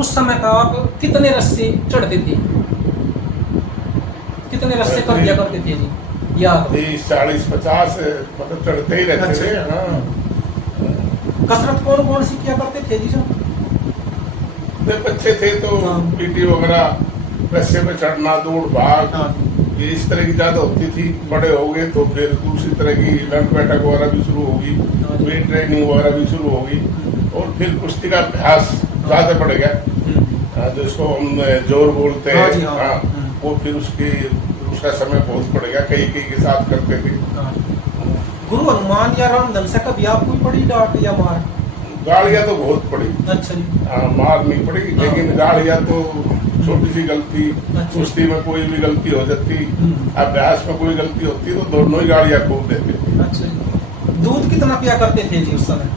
उस समय का आप कितने रस्से चढ़ते थे, कितने रस्से कर दिया करते थे जी? या 30, 40, 50 मतलब चढ़ते ही रहते थे। हाँ, कसरत कौन कौन सी किया करते थे जी जब? जब बच्चे थे तो पीटी वगैरह, रस्से पे चढ़ना, दौड़ भाग, ये इस तरह की ज्यादा होती थी। बड़े हो गए तो फिर दूसरी तरह की लंग बैठक वगैरह भी शुरू होगी, वेट ट्रेनिंग वगैरह भी शुरू होगी, और फिर कुश्ती का अभ्यास ज्यादा बढ़ गया, जिसको हम जोर बोलते हैं। हाँ, वो फिर उसका समय बहुत बढ़ गया, कई के साथ करते थे। गुरु हनुमान या रामधन से कभी आपको पड़ी डांट या मार? गालियां तो बहुत पड़ी। अच्छा जी। मार नहीं पड़ी, लेकिन गालियां तो छोटी सी गलती, कुश्ती में कोई भी गलती हो जाती, अभ्यास में कोई गलती होती तो दोनों ही गालियां खूब देते थे। अच्छा जी। दूध कितना पिया करते थे जी उस समय?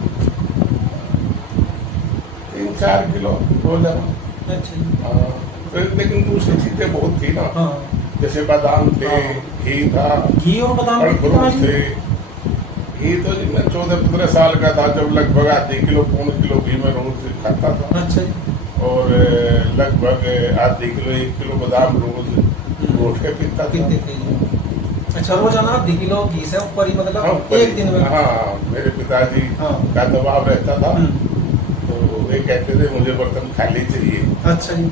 3-4 किलो रोजाना। अच्छा जी। तो लेकिन दूसरी चीजें बहुत थी ना, जैसे बादाम थे, घी था, घी और बादाम थे। घी तो जी मैं 14-15 साल का था जब लगभग आधे किलो, पौन किलो घी में रोज खाता था। अच्छा जी। और लगभग आधे किलो, 1 किलो बादाम रोज घोट के पीता था। अच्छा, रोजाना आधे किलो घी से ऊपर ही, मतलब एक दिन में? हाँ, मेरे पिताजी का दबाव रहता था, तो वे कहते थे मुझे बर्तन खाली चाहिए। अच्छा जी।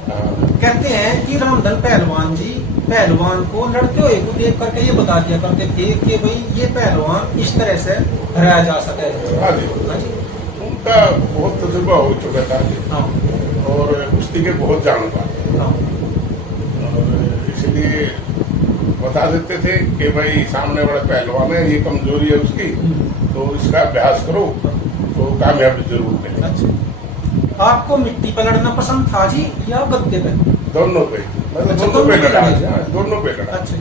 कहते हैं कि रामधन पहलवान जी पहलवान को लड़ते हुए को देख करके ये बता दिया करते थे कि भाई ये पहलवान इस तरह से हराया जा सके। हाँ जी, उनका बहुत तजुर्बा हो चुका था। और कुश्ती के बहुत जानकार, और इसलिए बता देते थे कि भाई सामने बड़ा पहलवान है, ये कमजोरी है उसकी, तो इसका अभ्यास करो तो कामयाबी जरूर मिलेगी। आपको मिट्टी पे लड़ना पसंद था जी या गद्दे पे? दोनों पे, मतलब दोनों पे लड़ा। दोनों पे लड़ा। अच्छा।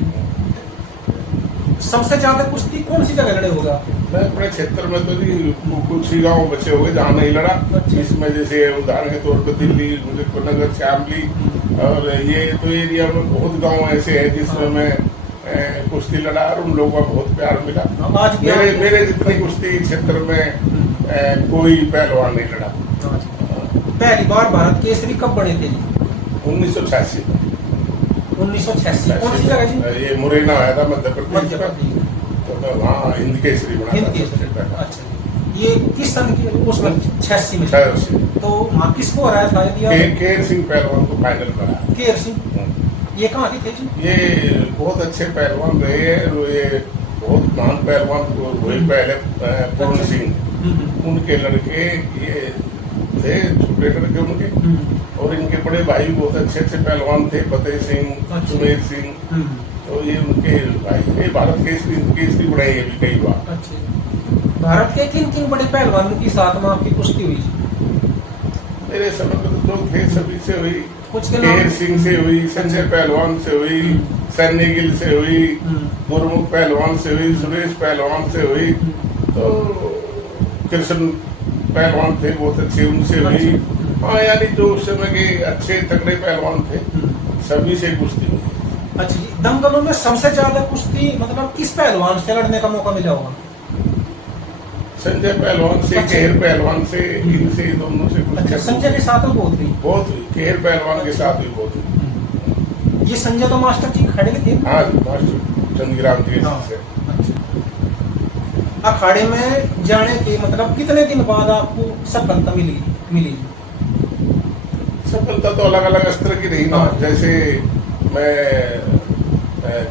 सबसे ज्यादा कुश्ती कौन सी जगह लड़े होगा? मैं अपने क्षेत्र में तो जी कुछ ही गाँव बचे हुए जहाँ नहीं लड़ा। इसमें जैसे उदाहरण के तौर पर दिल्ली, मुजफ्फरनगर, शामली, और ये तो एरिया में बहुत गाँव ऐसे हैं जिसमें मैं कुश्ती लड़ा और उन लोगों का बहुत प्यार मिला। आज मेरे जितनी कुश्ती क्षेत्र में कोई पहलवान नहीं लड़ा। पहली बार भारत केसरी कब बने थे? 1986। 1986 कौन सी जगह जी? ये मुरैना आया था मध्य प्रदेश में, तो मैं वहाँ हिंद केसरी बना। अच्छा, ये किस सन की? उसमें 86 में। तो वहाँ किसको हराया था? केर सिंह पहलवान को फाइनल बनाया। केर सिंह, ये कहाँ के थे जी? ये बहुत अच्छे पहलवान रहे हैं, ये बहुत महान पहलवान हुए पहले, पूर्ण सिंह उनके लड़के ये थे, छोटे लड़के उनके, और इनके बड़े भाई बहुत अच्छे पहलवान थे, फतेह सिंह, सुमेर सिंह, तो ये उनके भाई थे। भारत केसरी बढ़ाई है भी कई बार। अच्छा, भारत के किन किन बड़े पहलवानों की साथ में आपकी कुश्ती हुई? मेरे समय में तो थे सभी से हुई, कुछ केर सिंह से हुई, संजय पहलवान से हुई, सन्नी गिल से हुई, गुरमुख पहलवान से हुई, सुरेश पहलवान से हुई, तो कृष्ण पहलवान थे बहुत अच्छे, उनसे हुई। हाँ, यानी जो उस समय के अच्छे तगड़े पहलवान थे सभी से कुश्ती हुई। अच्छा जी, दंगलों में सबसे ज्यादा कुश्ती मतलब किस पहलवान से लड़ने का मौका मिला होगा? संजय पहलवान से, केहर पहलवान से, इनसे, दोनों से कुश्ती। अच्छा, संजय के साथ बहुत हुई। केहर पहलवान के साथ भी बहुत हुई। ये संजय तो मास्टर जी खड़े थे? हाँ, मास्टर चंद्रग्राम जी से। अखाड़े में जाने के मतलब कितने दिन बाद आपको सफलता मिली? सफलता तो अलग अलग स्तर की रही ना। जैसे मैं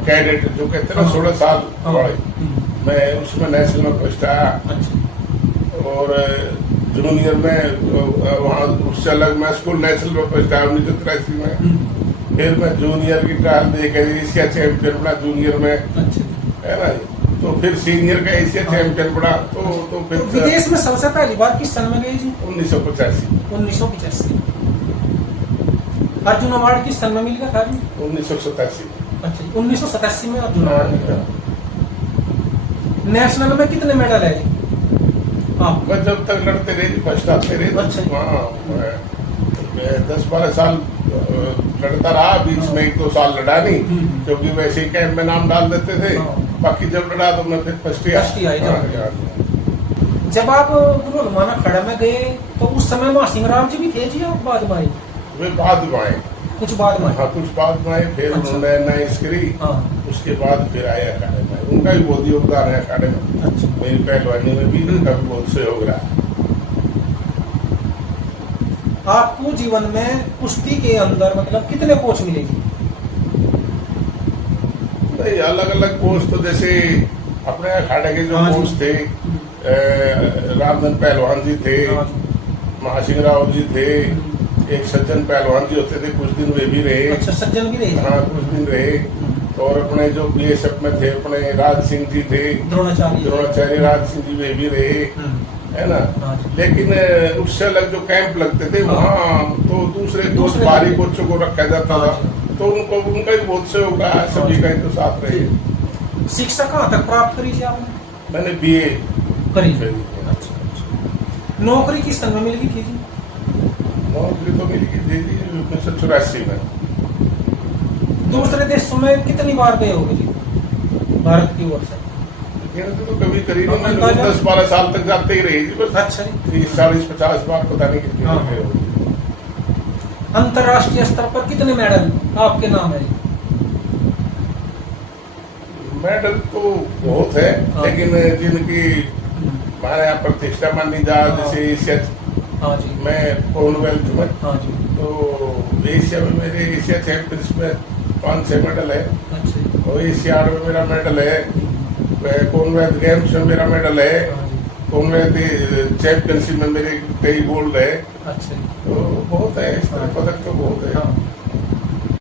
कैडेट जो कहते हैं ना, 16 साल वाले, मैं उसमें नेशनल में फर्स्ट आया। और जूनियर में वहाँ उससे अलग मैं स्कूल नेशनल में फर्स्ट आया 1983 में। फिर मैं जूनियर की ट्रायल दे कर एशिया चैंपियन बना जूनियर में, है ना। तो फिर सीनियर का एशिया चैंपियन बना। तो फिर विदेश में सबसे पहली बार किस सन में गई जी? 1985। 1985। अर्जुन अवार्ड किस सन में मिल गया था जी? 1987। अच्छा, 1987 में अर्जुन अवार्ड। नेशनल में कितने मेडल है जी? मैं जब तक लड़ते रहे फर्स्ट आते रहे। अच्छा। हाँ, 10-12 साल लड़ता रहा, बीच में 1-2 साल लड़ा नहीं, क्योंकि वैसे ही कैंप में नाम डाल देते थे। बाकी जब लड़ा तो मैं फिर फर्स्ट ही आया। जब आप गुरु हनुमान अखाड़ा में गए तो उस समय मां सिंह राम जी भी थे जी? आप बाद में? वे बाद में आए। कुछ बाद में? हाँ, कुछ बाद में आए, फिर अच्छा। उन्होंने नाइस करी, हाँ। उसके बाद फिर आए अखाड़े में। उनका भी बहुत योगदान है अखाड़े में। अच्छा। मेरी पहलवानी में भी उनका भी बहुत सहयोग रहा। आपको जीवन में कुश्ती के अंदर मतलब कितने कोच मिलेगी? नहीं, अलग अलग कोच तो जैसे अपने अखाड़े के जो हाँ जी। कोच थे, रामधन पहलवान जी थे, हाँ। महासिंह राव जी थे, एक सज्जन पहलवान जी होते थे, कुछ दिन वे भी रहे। अच्छा, सज्जन भी रहे? हाँ, कुछ दिन रहे। और अपने जो बीएसएफ में थे अपने राज सिंह जी थे, द्रोणाचार्य राज सिंह जी वे भी रहे, है ना। हाँ जी। लेकिन उससे अलग जो कैंप लगते थे हाँ। वहाँ तो दूसरे भारी कोचों को रखा जाता था, तो उनको उनका भी बहुत सहयोग रहा, सभी का ही तो साथ रहे। शिक्षा कहाँ तक प्राप्त करी थी आपने? मैंने बीए करी। अच्छा। नौकरी किस तरह में मिल गई थी जी? नौकरी तो मिली थी 1984 में। दूसरे देशों में कितनी बार गए होगे जी भारत की ओर से? लेकिन तो कभी करी नहीं, मैंने अंदाजा? 10-12 साल तक जाते ही रही थी बस। अच्छा जी। 30-40-50 बार पता नहीं कितनी हाँ। बार गए होंगे। अंतर्राष्ट्रीय स्तर पर कितने मेडल आपके नाम है? मेडल तो बहुत है, हाँ। लेकिन जिनकी हमारे यहाँ प्रतिष्ठा मानी जा, हाँ। जैसे एशिया हाँ जी। में कॉमनवेल्थ में, हाँ जी। तो एशिया में मेरे एशिया चैंपियंस में 5-6 मेडल है। अच्छा। और एशियाड में मेरा मेडल है, कॉमनवेल्थ गेम्स में मेरा मेडल है, हाँ जी। कॉमनवेल्थ चैंपियनशिप में मेरे कई गोल्ड है। अच्छा। तो बहुत है, इस तरह पदक तो बहुत है। हाँ।